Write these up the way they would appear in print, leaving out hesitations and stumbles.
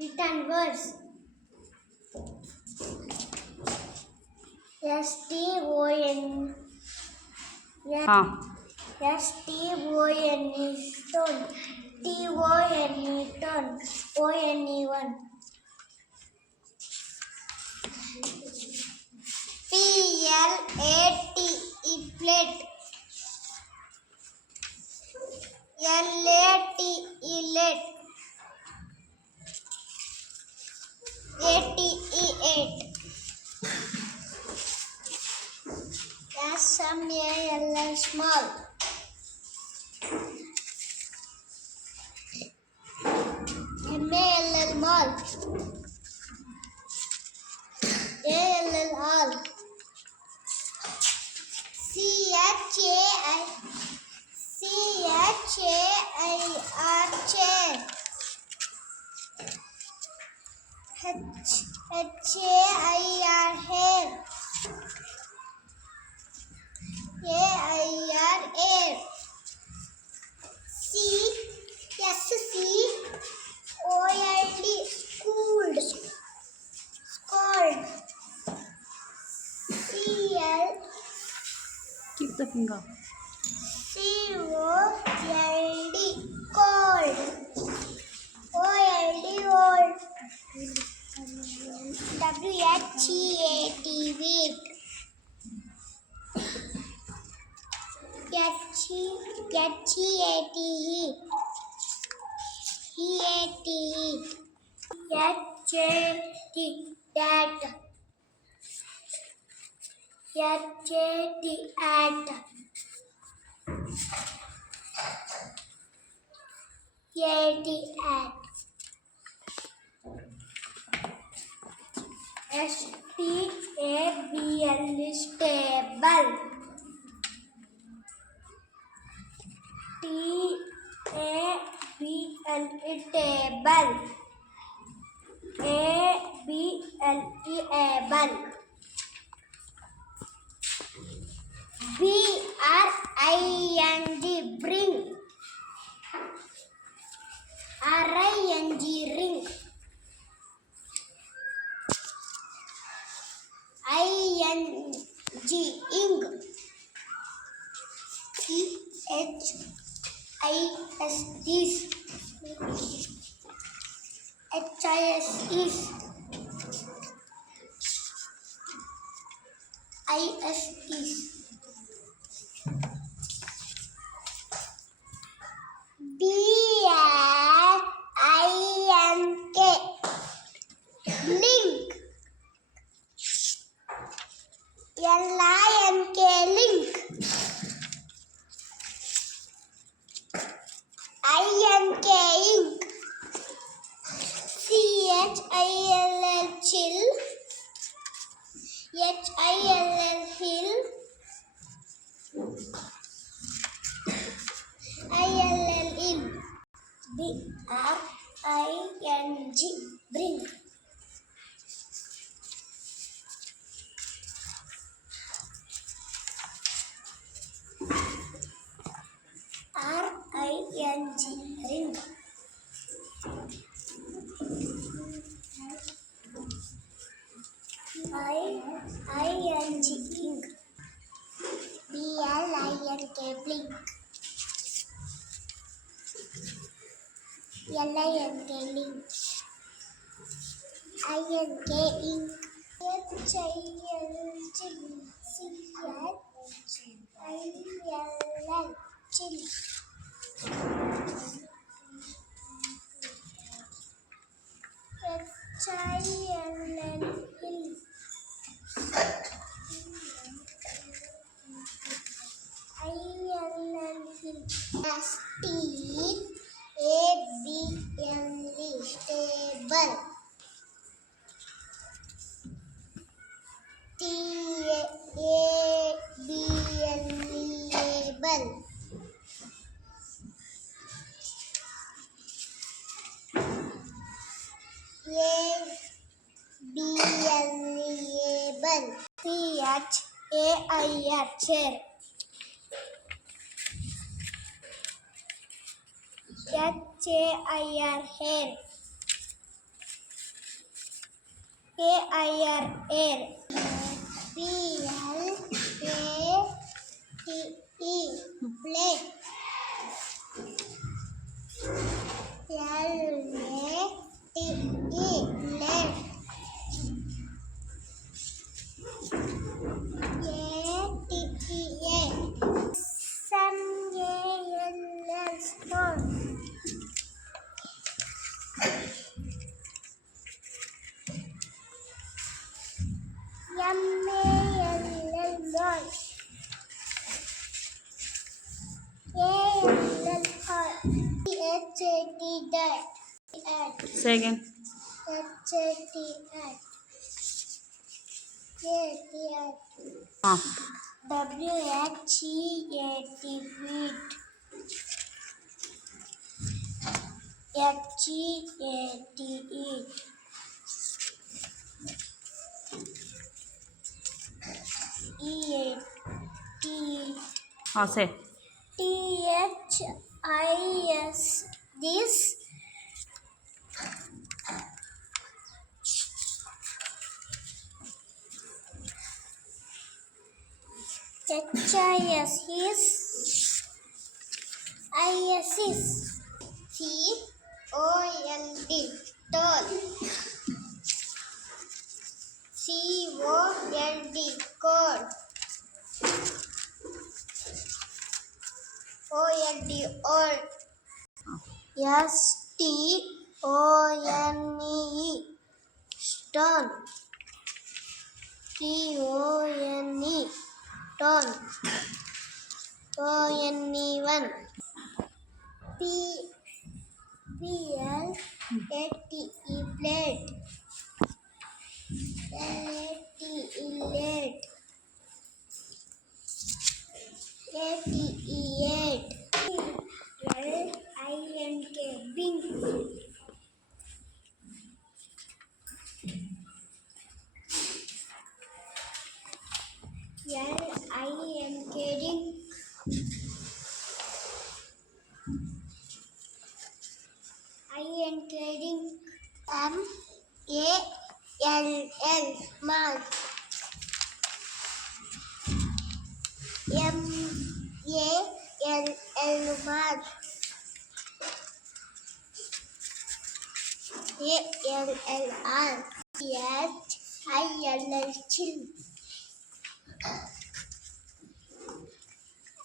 Written words. STON. हाँ STONE stone. TONE ton. ONE1. PLATE plate. LATE late. ATE 8. SMALL small. MALL mall. ALL all. CHAIR chair. HAIR hair. AIR air. SCOLD schooled. Scold. keep the finger COLD cold. OLD old. WHEAT wheat. GET heat. HAT at. STABL stable. TABL table. ABLE able. BRING bring. RING ring. ING ing. THIS this. HIS is. IS is. BLINK link. LINK link. INK ink. CHILL chill. HILL hill. ILL in. BRING bring. RING ring. ING ink. BLINK blink. LINK link. INK ink. HIL chill. CHILL chill. HILL hill. ILL hill. STABLE stable. TABLE able. ABLEable. CHAIR chair. HAIR hair. A-I-R, air. P-L-A-T-E, plate. L-A-T-E, plate. A-T-E-A, sun, A-L-L, stone. M-A-L-L, mall. A-L-L, hall. H-A-T, dot. At. Say again. H-A-T, at. K-T, at. हाँ. W-H-E-A-T, wheat. H-E-A-T-E, E-A-T, हाँ say. T-H-I-S, this. H-I-S, his. I-S, is. C-O-L-D, tall. C-O-L-D, cold. O-L-D, old. S-T-O-N-E, stone. T-O-N-E, tone. O-N-E-1. P-L-A-T-E, plate. L-A-T-E, late. A-T-E, 8. L-I-N-K, bink. L-I-N-K, ring. I-N-K, ring. M-A-L-L, mall. M-A-L-L, mall. A-L-L-R, H-I-L-L, chill.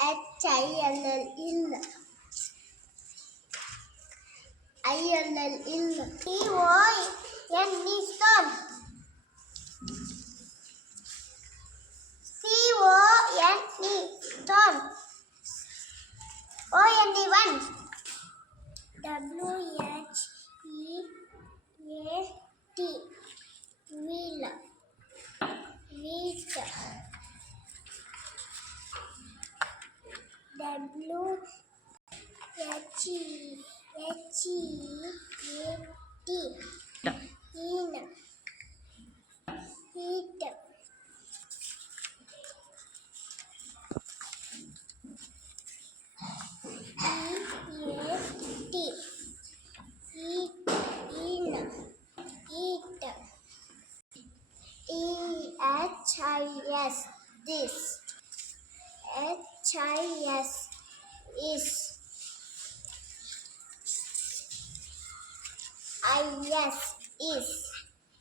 H-I-L-L, ill. I-L-L, ill. C-O-N-E, stone. C-O-N-E, stone. O-N-E, 1. W-H-E-A-T, wheel. Wheat. W-H-E-A-T, in. Heat. E-A-T, heat, in. Heat. E-H-I-S, this. H-I-S, is. I-S, is.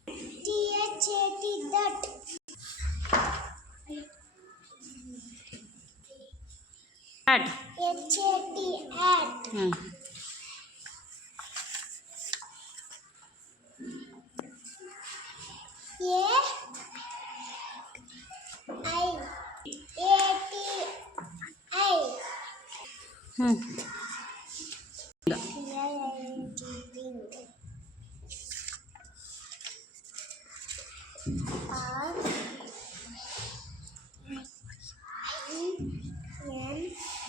T-H-A-T, that. At. H-A-T, at. A-I-A-T-I. P-I-N-G, pink.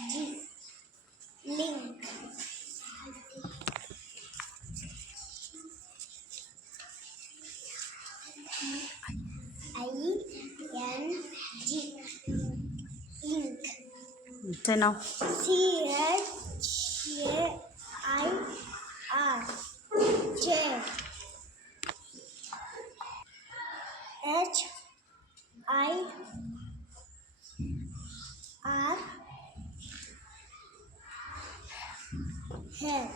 R-I-N-G, link. I-N-G, ink. Say now. C-H-A-I-R, chair. I R L.